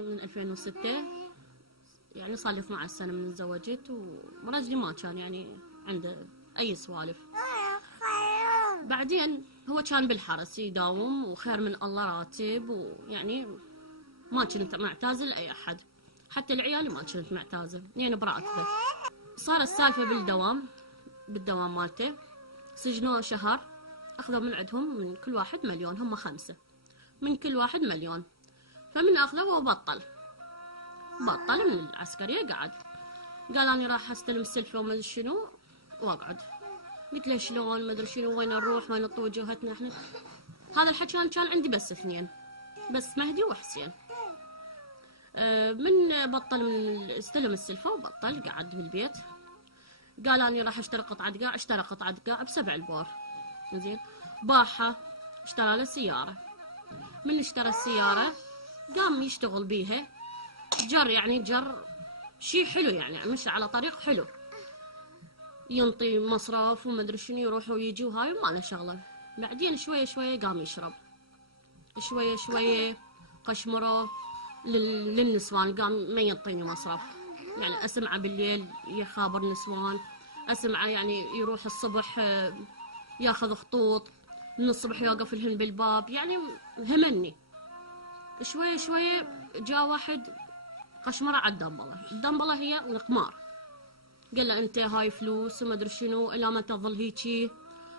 من 2006 يعني صار لي 12 سنة من تزوجت، ورجلي ما كان يعني عنده أي سوالف. بعدين هو كان بالحرس يداوم وخير من الله راتب، ويعني ما كنت معتازل أي أحد، حتى العيال ما كنت معتازل يعني براتبه. صار السالفة بالدوام مالته، سجنوه شهر، أخذوا من عندهم من كل واحد 1,000,000، هم 5 من كل واحد 1,000,000. فمن أخذوا وبطل من العسكرية. قال أنا راح أستلم السلفة وما أدري شنو وأقعد. قلت له شلون ما أدري شنو، وين نروح وين نطوي وجهتنا إحنا. هذا الحكي كان عندي بس 2، بس مهدي وحسين. من بطل من استلم السلفة وبطل قعد بالبيت. قال أنا راح أشتري قطعة قاع. اشترى قطعة قاع ب7 البار. زين باعها، اشترى له سيارة. من اشترى السيارة قام يشتغل بيها، جر شي حلو يعني، مش على طريق حلو، ينطي مصرف وما ادري شنو، يروح ويجي وهاي ما له شغله. بعدين شويه قام يشرب، شويه قشمره للنسوان، قام ما يعطيني مصرف. يعني اسمعه بالليل يخابر نسوان، اسمعه يعني يروح الصبح ياخذ خطوط، من الصبح يوقف لهن بالباب، يعني همني. شويه جاء واحد قشمره على الدنبله هي القمار. قال له انت هاي فلوس وما ادري شنو، الا ما تظل هيجي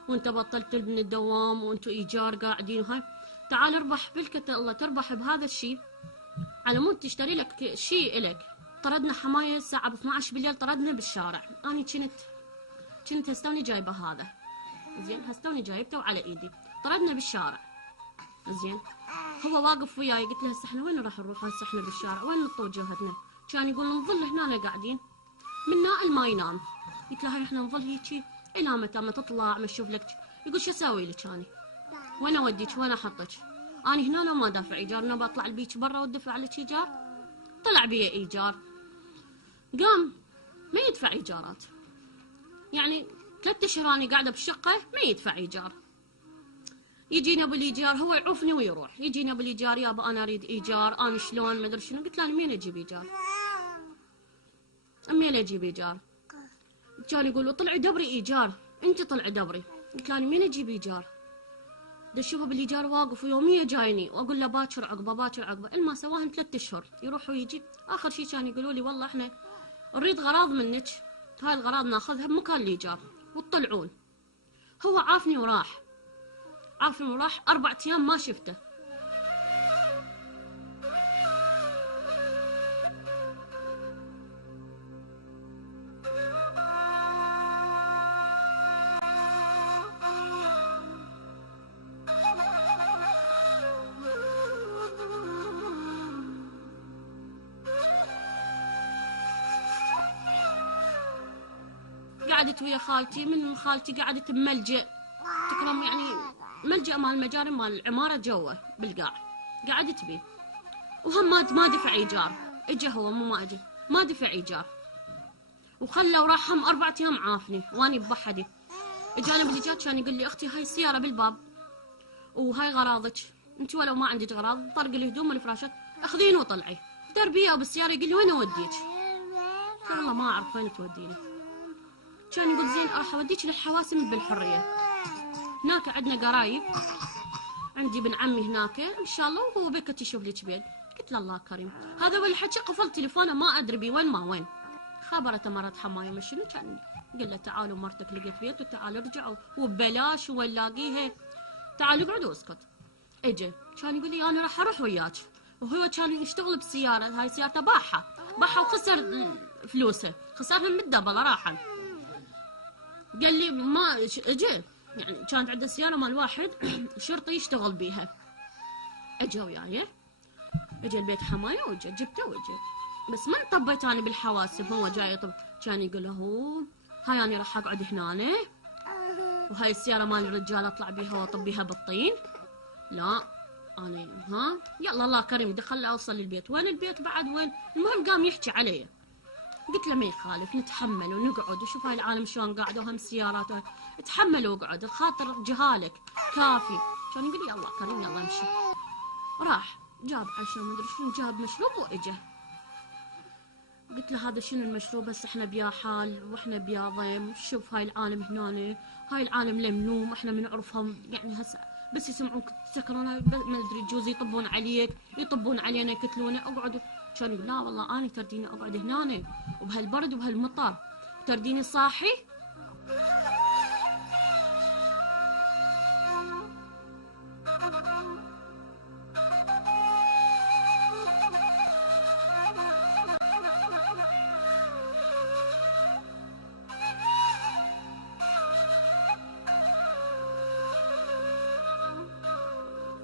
وانت بطلت من الدوام وانتو ايجار قاعدين وهاي، تعال اربح بالكتة الله، تربح بهذا الشيء على مود تشتري لك شيء الك. طردنا حمايه الساعه ب 12 بالليل، طردنا بالشارع. انا كنت هستوني جايبه هذا، زين هستوني جايبته وعلى ايدي، طردنا بالشارع. زين هو واقف وياي، قلت له هسه احنا وين راح نروح؟ هسه احنا بالشارع وين نطو وجهتنا؟ كان يقول نظل هنا قاعدين، من نائل ما ينام. قلت له هاي احنا نظل هيجي الى متى ما تطلع ما اشوف لك. يقول شو اسوي لك اني؟ وين اوديك؟ وين احطك؟ اني هنا ما دافع ايجار، انا بطلع البيك برا وادفع لك ايجار؟ طلع بي ايجار، قام ما يدفع ايجارات. يعني 3 اشهر اني قاعده بالشقه ما يدفع ايجار. يجينا بالايجار، هو يعوفني ويروح، يجينا بالايجار يابا انا اريد ايجار، انا شلون ما ادري شنو. قلت له انا منين اجيب ايجار؟ منين اجيب ايجار؟ كان يقول طلعي دبري ايجار، انت طلعي دبري. قلت له انا منين اجيب ايجار؟ دا اشوفه بالايجار واقف ويوميه جايني، واقول له باكر عقبه. الما سواهن 3 اشهر يروح ويجي. اخر شيء كان يقولوا لي والله احنا نريد غراض منك، هاي الغراض ناخذها بمكان الايجار وتطلعون. هو عافني وراح 4 ايام ما شفته. قعدت ويا خالتي، من خالتي قعدت بملجأ تكرم، يعني ملجأ مال المجاري مال العمارة جوه بالقاع، قعدت بيه. وهم ما دفع ايجار. اجى هو ما اجى، ما دفع ايجار، وخلى وراح هم 4 ايام عافني واني بوحدي. اجانا بالايجار كان يقول لي اختي هاي السيارة بالباب وهاي غراضك، انت ولو ما عندك غراض طرق الهدوم والفراشات اخذين وطلعي. دربيه وبالسيارة يقول لي وين اوديك؟ قلت والله ما اعرف وين توديني. كان يقول زين راح اوديك للحواسم بالحريه، هناك عندنا قرايب، عندي ابن عمي هناك ان شاء الله وهو بك تشوف لك بيت. قلت له الله كريم. هذا اول حكي قفل تليفونه ما ادري بي وين. خبرته مرت حمايه ما شنو، كان قال له تعالوا مرتك لقيت بيت وتعالوا ارجعوا وببلاش ونلاقيها، تعالوا اقعدوا واسكت. اجى كان يقول لي انا راح اروح وياك، وهو كان يشتغل بالسياره، هاي سيارته باعها وخسر فلوسه، خسرها من الدبل راحا. قال لي ما اجى، يعني كانت عنده سياره مال واحد شرطي يشتغل بيها. اجى وياي، اجى البيت حمايه وجا جبته وجا، بس من طبيت انا بالحواسب هو جاي يطب. كان يقول له هاي انا راح اقعد هنا، وهاي السياره مال الرجال اطلع بيها واطب بيها بالطين. لا انا يلا الله كريم دخل اوصل للبيت. وين البيت بعد وين؟ المهم قام يحكي علي. قلت له ما يخالف نتحمل ونقعد وشوف هاي العالم شلون قاعد وهم سيارات، تحمل واقعد الخاطر جهالك كافي. كان يقول لي الله كريم يلا امشي. راح جاب عشاء ما ادري شنو، جاب مشروب واجا. قلت له هذا شنو المشروب؟ بس احنا بيا حال واحنا بيا ضيم، شوف هاي العالم هنا، هاي العالم لمنوم، احنا بنعرفهم يعني هسه بس يسمعونك سكرانه ما ادري يجوز يطبون عليك، يطبون علينا يقتلونا. اقعد كان يقول لا والله انا ترديني اقعد هنا وبهالبرد وبهالمطر ترديني صاحي.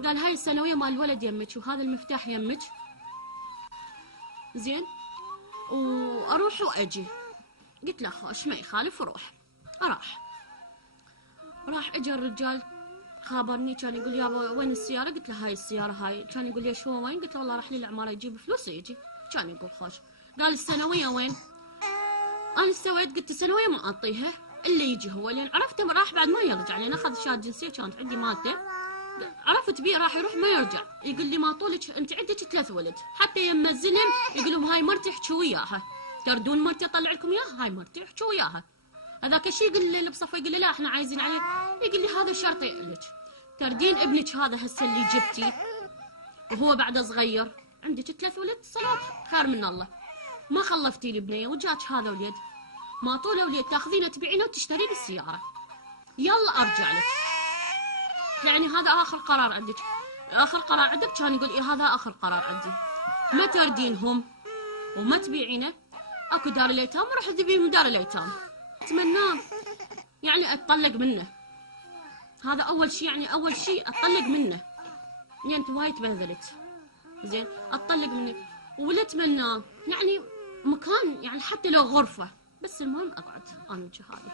قال هاي الثانويه مال الولد يمك وهذا المفتاح يمك، زين واروح واجي. قلت له خوش ما يخالف وروح. راح اجى الرجال خابرني، كان يقول يابا وين السياره؟ قلت له هاي السياره هاي. كان يقول لي شو وين؟ قلت له والله راح لي العماره يجيب فلوس يجي. كان يقول خوش. قال الثانويه وين؟ انا سويت قلت الثانويه ما اعطيها اللي يجي هو، لان عرفته راح بعد ما يرجع، لان اخذ شهاده جنسيه كانت عندي مالته، عرفت بيه راح يروح ما يرجع. يقول لي ما طولك انت عندك 3 ولد، حتى يما الزلم يقول لهم هاي مرتي احكوا وياها، تردون مرتي اطلع لكم اياها، هاي مرتي احكوا وياها. هذاك الشيء يقول لي بصفه، يقول لي لا احنا عايزين عليه. يقول لي هذا شرطي لك، تردين ابنك هذا هسه اللي جبتي وهو بعده صغير، عندك 3 ولد صلاة خير من الله، ما خلفتي لي بنيه وجاك هذا ولد، ما طوله ولد تاخذينه تبيعينه وتشتري لي السياره، يلا ارجع لك. يعني هذا اخر قرار عندك، اخر قرار عندك. كان يقول إيه هذا اخر قرار عندي، ما تردينهم وما تبيعينه، اكو دار الايتام وروح ذبيه من دار الايتام. اتمناه يعني اتطلق منه، هذا اول شيء، يعني اول شيء اتطلق منه، يعني انت وايد تبهذلت، زين اتطلق منه. ولا اتمناه يعني مكان، يعني حتى لو غرفه، بس المهم اقعد انا وجهادي.